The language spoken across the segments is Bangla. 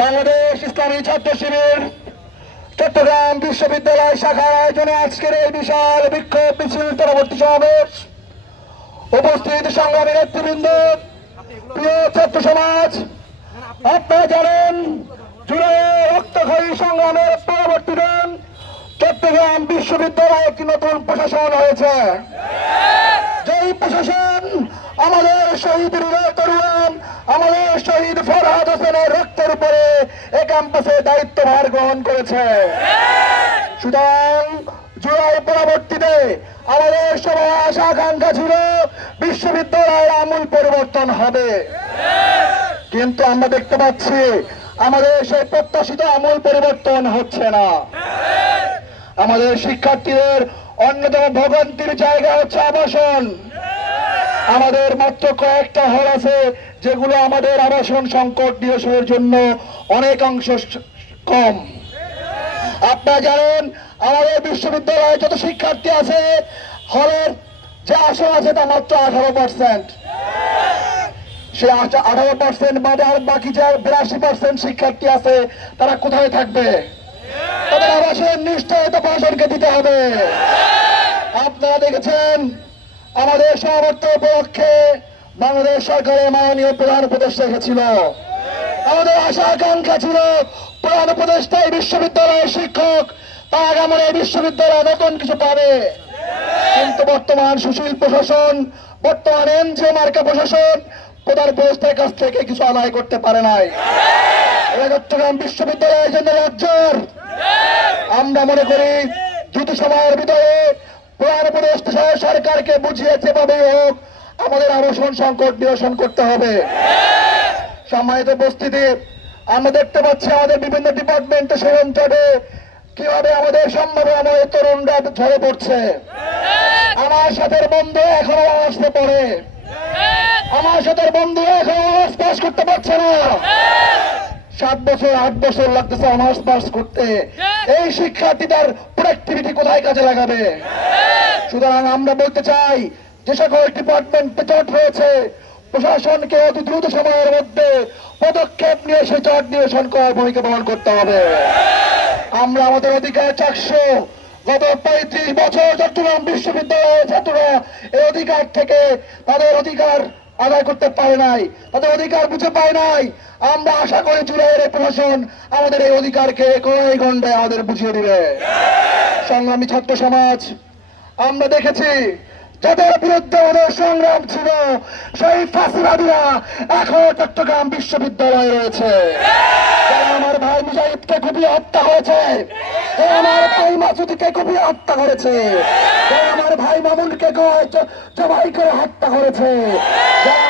বাংলাদেশ ইসলামী ছাত্র শিবির চট্টগ্রাম বিশ্ববিদ্যালয় শাখার আয়োজনে আজকের এই বিশাল বিক্ষোভ মিছিল পরবর্তী সমাবেশ উপস্থিত সংগ্রামী নেতৃবৃন্দ, প্রিয় ছাত্র সমাজ, আপনারা জানেন জুলাইয়ের রক্তক্ষয়ী সংগ্রামের পরবর্তী দিন চট্টগ্রাম বিশ্ববিদ্যালয়ে একটি নতুন প্রশাসন হয়েছে। যেই প্রশাসন আমাদের শহীদ তরুণ আমাদের শহীদ ফরহাদ হোসেনের রক্তের উপরে এ ক্যাম্পাসে দায়িত্বভার গ্রহণ করেছে। সুতরাং জুলাই পরবর্তীতে আমাদের সবাই আশা আকাঙ্ক্ষা ছিল বিশ্ববিদ্যালয়ের আমূল পরিবর্তন হবে, কিন্তু আমরা দেখতে পাচ্ছি আমাদের সেই প্রত্যাশিত আমূল পরিবর্তন হচ্ছে না। আমাদের শিক্ষার্থীদের অন্যতম ভোগান্তির জায়গা হচ্ছে আবাসন। আমাদের মাত্র কয়েকটা হল আছে যেগুলো আমাদের আবাসন সংকট নিরসনের জন্য অনেকাংশ কম। আপনারা জানেন আমাদের বিশ্ববিদ্যালয়ে যত শিক্ষার্থী আছে হলের যে আসন আছে তা মাত্র 18%। সে 18% বাদে আর বাকি যে 82% শিক্ষার্থী আছে তারা কোথায় থাকবে? তাদের আবাসনের নিশ্চয়তা প্রশাসনকে দিতে হবে। আপনারা দেখেছেন আমাদের সমাবর্তন উপলক্ষে বাংলাদেশ সরকারের মাননীয় প্রধান উপদেষ্টা এসেছিল। আমাদের আশা আকাঙ্ক্ষা ছিল প্রধান উপদেষ্টা এই বিশ্ববিদ্যালয়ের শিক্ষক, তার আগামী এই বিশ্ববিদ্যালয় নতুন কিছু পাবে, কিন্তু বর্তমান সুশীল প্রশাসন, বর্তমান এনজিও মার্কা প্রশাসন প্রধান উপদেষ্টার কাছ থেকে কিছু আদায় করতে পারে নাই। চট্টগ্রাম বিশ্ববিদ্যালয়ের জন্য লজ্জার। আমরা মনে করি দ্রুত সময়ের ভিতরে প্রধান উপদেষ্টা সরকারকে বুঝিয়ে যেভাবে হোক আমাদের আবাসন সংকট নিরসন করতে হবে। সম্মানিত উপস্থিতি, আমরা দেখতে পাচ্ছি আমাদের বিভিন্ন ডিপার্টমেন্টে সেরেন্টারে কিভাবে আমাদের সম্ভাব্য আমাদের তরুণরা ঝরে পড়ছে। আমার সাথে বন্ধু এখনো আসতে পারে, আমার সাথে বন্ধু এখনো পাস করতে পারছে না। 7 বছর 8 বছর লাগতেছে অনার্স পাস করতে। এই শিক্ষার্থী তার প্রোডাক্টিভিটি কোথায় কাজে লাগাবে? সুতরাং আমরা বলতে চাই যে সকল ডিপার্টমেন্ট চট হয়েছে প্রশাসনকে অতি দ্রুত সময়ের মধ্যে পদক্ষেপ নিয়ে সে চট নিরসন করার ভূমিকা পালন করতে হবে। আমরা আমাদের অধিকার চাকসো গত 35 বছর চট্টগ্রাম বিশ্ববিদ্যালয়ের ছাত্ররা এই অধিকার থেকে তাদের অধিকার আদায় করতে পারে নাই, তাদের অধিকার বুঝে পায় নাই। আমরা আশা করি জুলাইয়ের প্রশাসন আমাদের এই অধিকারকে কড়াই গণ্ডায় আমাদের বুঝিয়ে দিবে। সংগ্রামী ছাত্র সমাজ, আমরা দেখেছি যাদের বিরুদ্ধে আমাদের সংগ্রাম ছিল সেই ফাঁসিবাদীরা এখন চট্টগ্রাম বিশ্ববিদ্যালয়ে রয়েছে। আমার ভাই মুজাহিদকে কুপিয়ে হত্যা হয়েছে, আমার ভাই মাসুদকে কুপিয়ে হত্যা করেছে, আমার ভাই মামুনকে জবাই করে হত্যা করেছে,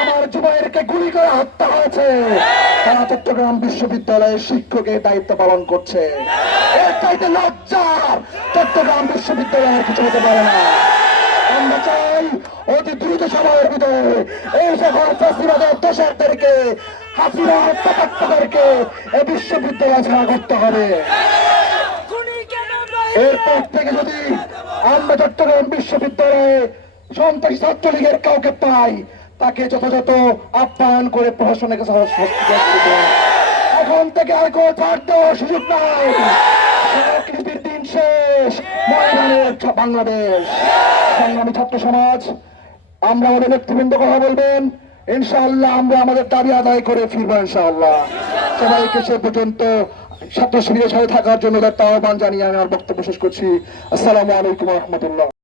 আমার জুবাইরকে গুলি করে হত্যা হয়েছে, তারা চট্টগ্রাম বিশ্ববিদ্যালয়ের শিক্ষকের দায়িত্ব পালন করছে। এর চাইতে লজ্জার চট্টগ্রাম বিশ্ববিদ্যালয়ের কিছু হতে পারে না। আমরা চাই অতি দ্রুত সময়ের ভিতরে এই সকল ফাঁসিবাদের দোষরদেরকে, হাসিনা হত্যাকারীদেরকে এই বিশ্ববিদ্যালয় ছাড়া করতে হবে। এরপর থেকে যদি আমরা চট্টগ্রাম বিশ্ববিদ্যালয়ে সন্ত্রাসী ছাত্রলীগের কাউকে পাই তাকে যথাযথ আপ্যায়ন করে প্রশাসনের কাছে এখন থেকে আর কোনো ছাড় দেওয়ার সুযোগ নাই। চাকরির দিন শেষ, ময়দানের বাংলাদেশ। সংগ্রামী ছাত্র সমাজ, আমরা আমাদের নেতৃবৃন্দ কথা বলবেন, ইনশাআল্লাহ আমরা আমাদের দাবি আদায় করে ফিরবো ইনশাআল্লাহ। সবাইকে সে পর্যন্ত ছাত্র শিবিরের সাথে থাকার জন্য তার আহ্বান জানিয়ে আমি আমার বক্তব্য শেষ করছি। আসসালামু আলাইকুম রহমতুল্লাহ।